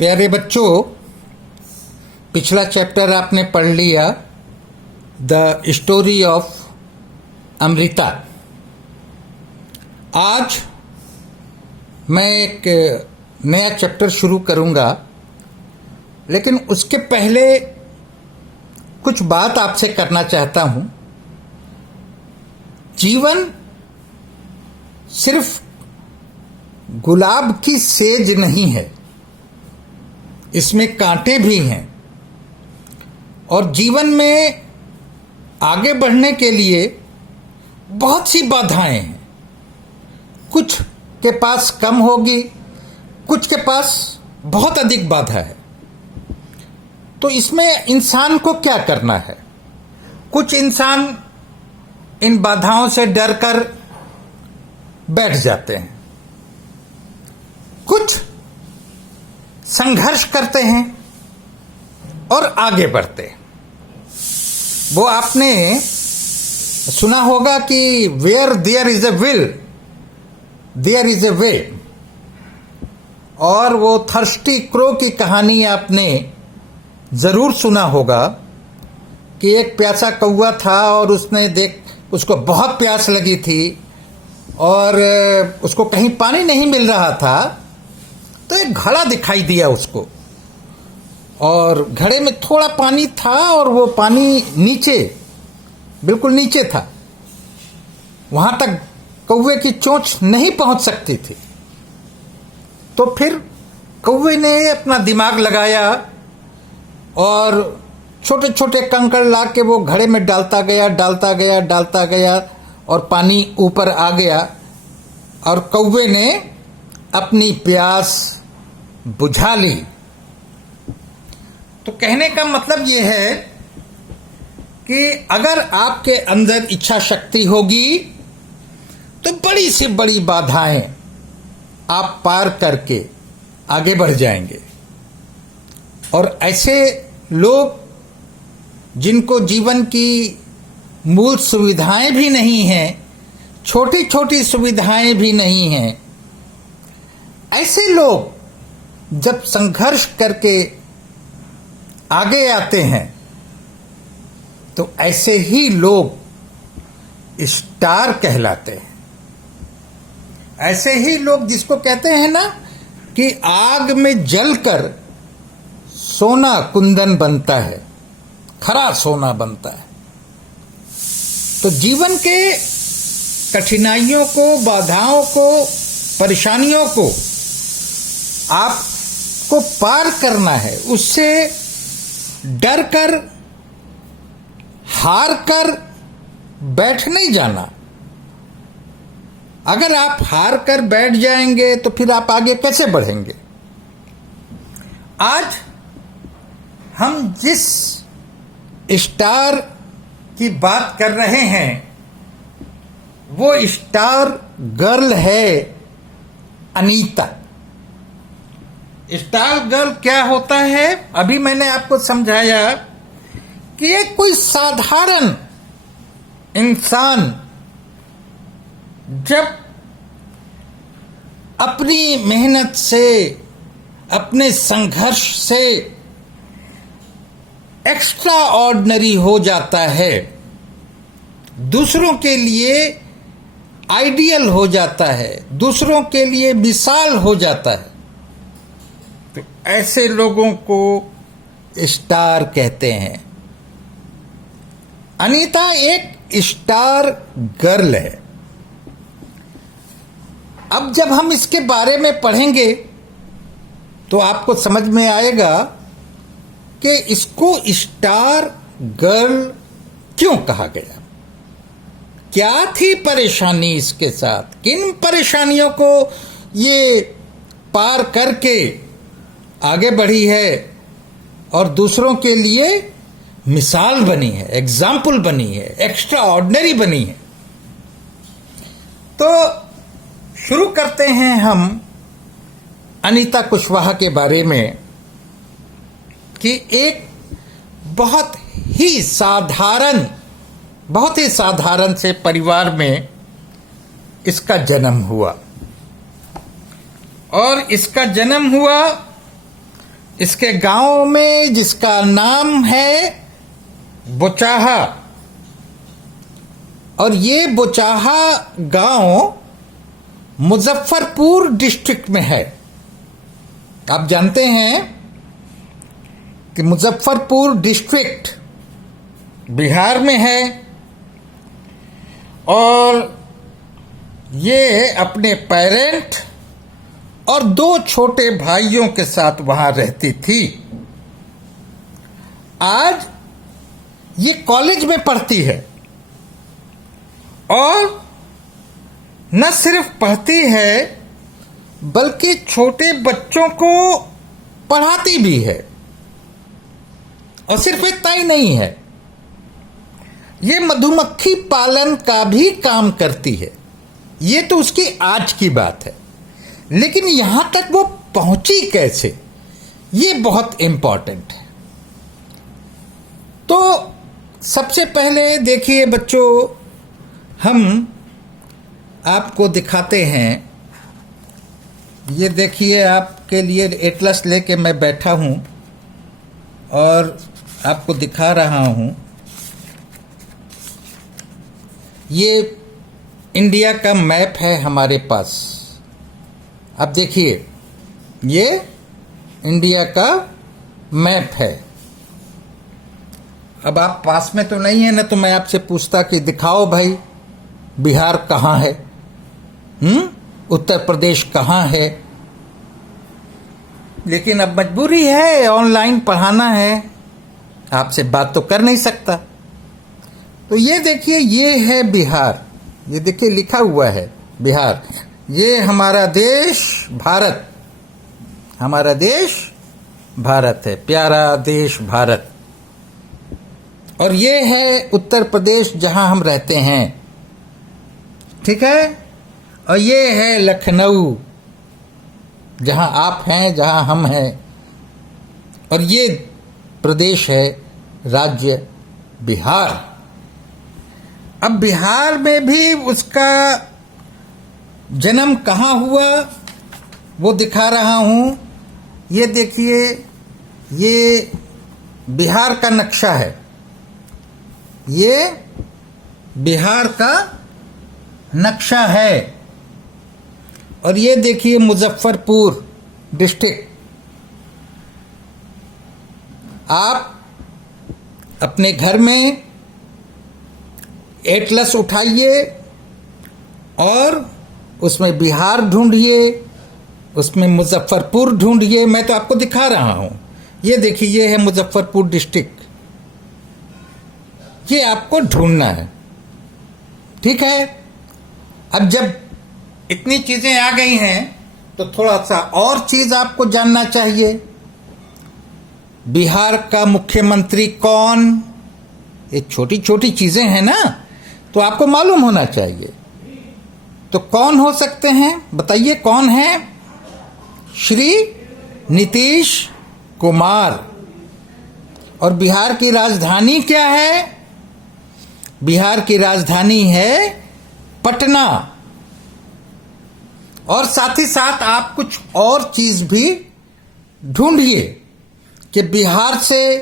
प्यारे बच्चों, पिछला चैप्टर आपने पढ़ लिया, द स्टोरी ऑफ अमृता। आज मैं एक नया चैप्टर शुरू करूंगा, लेकिन उसके पहले कुछ बात आपसे करना चाहता हूं। जीवन सिर्फ गुलाब की सेज नहीं है, इसमें कांटे भी हैं। और जीवन में आगे बढ़ने के लिए बहुत सी बाधाएं हैं। कुछ के पास कम होगी, कुछ के पास बहुत अधिक बाधा है। तो इसमें इंसान को क्या करना है? कुछ इंसान इन बाधाओं से डरकर बैठ जाते हैं, कुछ संघर्ष करते हैं और आगे बढ़ते हैं। वो आपने सुना होगा कि where there is a will there is a way. और वो थर्स्टी क्रो की कहानी आपने जरूर सुना होगा कि एक प्यासा कौवा था और उसको बहुत प्यास लगी थी और उसको कहीं पानी नहीं मिल रहा था, तो एक घड़ा दिखाई दिया उसको, और घड़े में थोड़ा पानी था और वो पानी नीचे, बिल्कुल नीचे था। वहां तक कौवे की चोंच नहीं पहुंच सकती थी। तो फिर कौवे ने अपना दिमाग लगाया और छोटे छोटे कंकड़ ला के वो घड़े में डालता गया और पानी ऊपर आ गया और कौवे ने अपनी प्यास बुझा ली। तो कहने का मतलब ये है कि अगर आपके अंदर इच्छा शक्ति होगी तो बड़ी से बड़ी बाधाएं आप पार करके आगे बढ़ जाएंगे। और ऐसे लोग जिनको जीवन की मूल सुविधाएं भी नहीं हैं, छोटी छोटी सुविधाएं भी नहीं हैं, ऐसे लोग जब संघर्ष करके आगे आते हैं तो ऐसे ही लोग स्टार कहलाते हैं। ऐसे ही लोग जिसको कहते हैं ना कि आग में जलकर सोना कुंदन बनता है, खरा सोना बनता है। तो जीवन के कठिनाइयों को, बाधाओं को, परेशानियों को आपको पार करना है। उससे डर कर, हार कर बैठ नहीं जाना। अगर आप हार कर बैठ जाएंगे तो फिर आप आगे कैसे बढ़ेंगे? आज हम जिस स्टार की बात कर रहे हैं वो स्टार गर्ल है अनीता। स्टार गर्ल क्या होता है? अभी मैंने आपको समझाया कि एक कोई साधारण इंसान जब अपनी मेहनत से, अपने संघर्ष से एक्स्ट्रा ऑर्डिनरी हो जाता है, दूसरों के लिए आइडियल हो जाता है, दूसरों के लिए मिसाल हो जाता है, तो ऐसे लोगों को स्टार कहते हैं। अनीता एक स्टार गर्ल है। अब जब हम इसके बारे में पढ़ेंगे तो आपको समझ में आएगा कि इसको स्टार गर्ल क्यों कहा गया, क्या थी परेशानी इसके साथ, किन परेशानियों को ये पार करके आगे बढ़ी है और दूसरों के लिए मिसाल बनी है, एग्जाम्पल बनी है, एक्स्ट्रा ऑर्डिनरी बनी है। तो शुरू करते हैं हम अनीता कुशवाहा के बारे में कि एक बहुत ही साधारण से परिवार में इसका जन्म हुआ। और इसका जन्म हुआ इसके गांव में जिसका नाम है बोचाहा, और ये बोचाहा गांव मुजफ्फरपुर डिस्ट्रिक्ट में है। आप जानते हैं कि मुजफ्फरपुर डिस्ट्रिक्ट बिहार में है, और ये अपने पेरेंट और 2 छोटे भाइयों के साथ वहां रहती थी। आज ये कॉलेज में पढ़ती है, और न सिर्फ पढ़ती है बल्कि छोटे बच्चों को पढ़ाती भी है। और सिर्फ इतना ही नहीं है, ये मधुमक्खी पालन का भी काम करती है। ये तो उसकी आज की बात है, लेकिन यहां तक वो पहुंची कैसे, ये बहुत इंपॉर्टेंट है। तो सबसे पहले देखिए बच्चों, हम आपको दिखाते हैं। ये देखिए, आपके लिए एटलस लेके मैं बैठा हूं और आपको दिखा रहा हूं। ये इंडिया का मैप है हमारे पास। अब देखिए, ये इंडिया का मैप है। अब आप पास में तो नहीं है ना, तो मैं आपसे पूछता कि दिखाओ भाई, बिहार कहाँ है, उत्तर प्रदेश कहाँ है। लेकिन अब मजबूरी है, ऑनलाइन पढ़ाना है, आपसे बात तो कर नहीं सकता। तो ये देखिए, ये है बिहार। ये देखिए लिखा हुआ है बिहार। ये हमारा देश भारत, हमारा देश भारत है, प्यारा देश भारत। और ये है उत्तर प्रदेश जहां हम रहते हैं, ठीक है। और ये है लखनऊ, जहां आप हैं, जहां हम हैं। और ये प्रदेश है, राज्य बिहार। अब बिहार में भी उसका जन्म कहाँ हुआ वो दिखा रहा हूं। ये देखिए, ये बिहार का नक्शा है, ये बिहार का नक्शा है। और ये देखिए मुजफ्फरपुर डिस्ट्रिक्ट। आप अपने घर में एटलस उठाइए और उसमें बिहार ढूंढिए, उसमें मुजफ्फरपुर ढूंढिए। मैं तो आपको दिखा रहा हूं। ये देखिए, ये है मुजफ्फरपुर डिस्ट्रिक्ट। ये आपको ढूंढना है, ठीक है। अब जब इतनी चीजें आ गई हैं तो थोड़ा सा और चीज आपको जानना चाहिए। बिहार का मुख्यमंत्री कौन, ये छोटी छोटी चीजें हैं ना, तो आपको मालूम होना चाहिए। तो कौन हो सकते हैं, बताइए कौन है? श्री नीतीश कुमार। और बिहार की राजधानी क्या है? बिहार की राजधानी है पटना। और साथ ही साथ आप कुछ और चीज भी ढूंढिए कि बिहार से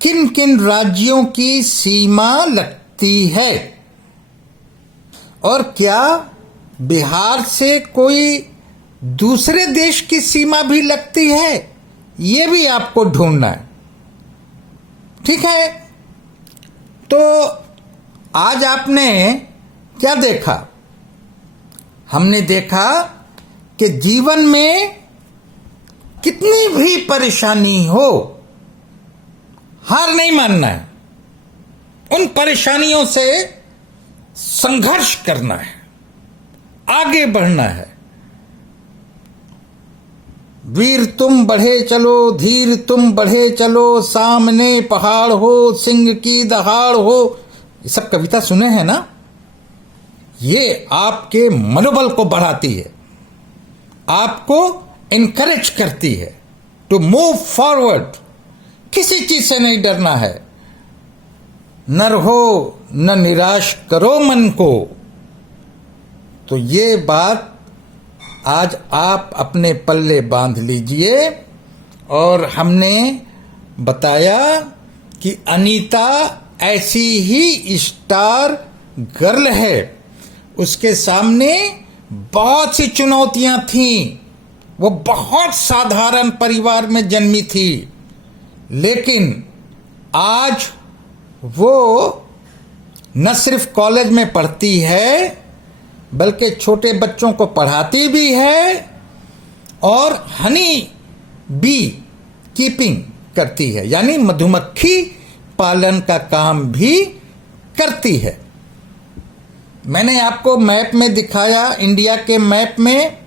किन किन राज्यों की सीमा लगती है, और क्या बिहार से कोई दूसरे देश की सीमा भी लगती है, ये भी आपको ढूंढना है, ठीक है। तो आज आपने क्या देखा? हमने देखा कि जीवन में कितनी भी परेशानी हो, हार नहीं मानना है, उन परेशानियों से संघर्ष करना है, आगे बढ़ना है। वीर तुम बढ़े चलो, धीर तुम बढ़े चलो, सामने पहाड़ हो, सिंह की दहाड़ हो। ये सब कविता सुने हैं ना? ये आपके मनोबल को बढ़ाती है, आपको इनकरेज करती है टू मूव फॉरवर्ड। किसी चीज से नहीं डरना है। न रहो, न निराश करो मन को। तो ये बात आज आप अपने पल्ले बांध लीजिए और हमने बताया कि अनीता ऐसी ही स्टार गर्ल है, उसके सामने बहुत सी चुनौतियां थीं। वो बहुत साधारण परिवार में जन्मी थी, लेकिन आज वो न सिर्फ कॉलेज में पढ़ती है बल्कि छोटे बच्चों को पढ़ाती भी है और हनी बी कीपिंग करती है, यानी मधुमक्खी पालन का काम भी करती है। मैंने आपको मैप में दिखाया, इंडिया के मैप में,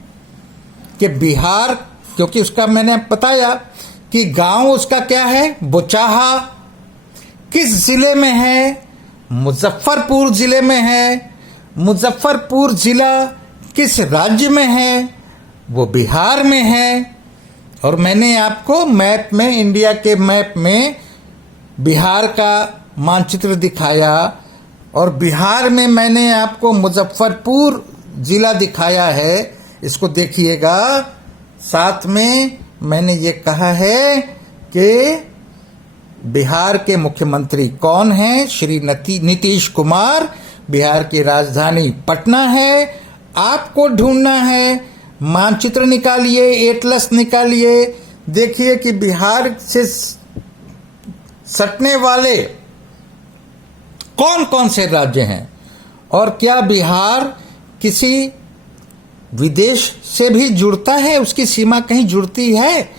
कि बिहार, क्योंकि उसका मैंने बताया कि गांव उसका क्या है, बोचाहा, किस जिले में है, मुजफ्फरपुर जिले में है। मुजफ्फरपुर जिला किस राज्य में है, वो बिहार में है। और मैंने आपको मैप में, इंडिया के मैप में बिहार का मानचित्र दिखाया, और बिहार में मैंने आपको मुजफ्फरपुर जिला दिखाया है। इसको देखिएगा। साथ में मैंने ये कहा है कि बिहार के मुख्यमंत्री कौन हैं, श्री नीतीश कुमार। बिहार की राजधानी पटना है। आपको ढूंढना है, मानचित्र निकालिए, एटलस निकालिए, देखिए कि बिहार से सटने वाले कौन कौन से राज्य हैं, और क्या बिहार किसी विदेश से भी जुड़ता है, उसकी सीमा कहीं जुड़ती है,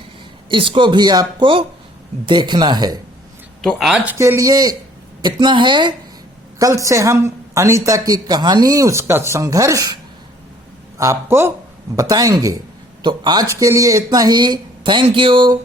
इसको भी आपको देखना है। तो आज के लिए इतना है। कल से हम अनीता की कहानी, उसका संघर्ष आपको बताएंगे। तो आज के लिए इतना ही। Thank you.